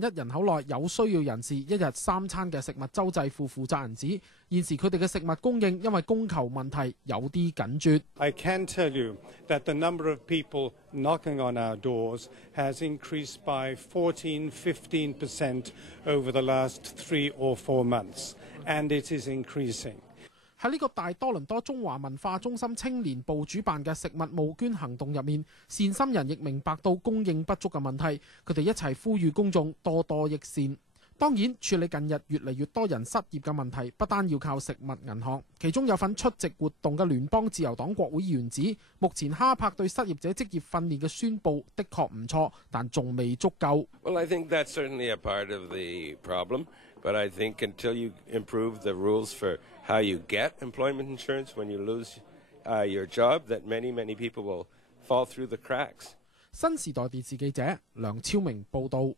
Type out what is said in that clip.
1人口內有需要人士1日3餐嘅食物周濟庫負責人指，現時佢哋嘅食物供應因為供求問題有啲緊絀。I can tell you that the number of people knocking on our doors has increased by 14–15% over the last 3 or 4 months, and it is increasing. 喺呢個大多倫多中華文化中心青年部主辦嘅食物募捐行動入面，善心人亦明白到供應不足嘅問題，佢哋一齊呼籲公眾多多益善。當然，處理近日越嚟越多人失業嘅問題，不單要靠食物銀行。其中有份出席活動嘅聯邦自由黨國會議員指，目前哈柏對失業者職業訓練嘅宣佈的確唔錯，但仲未足夠。Well, I think that's certainly a part of the problem, but I think until you improve the rules for how you get employment insurance when you lose your job, that many people will fall through the cracks. 新時代電視記者梁超明報導。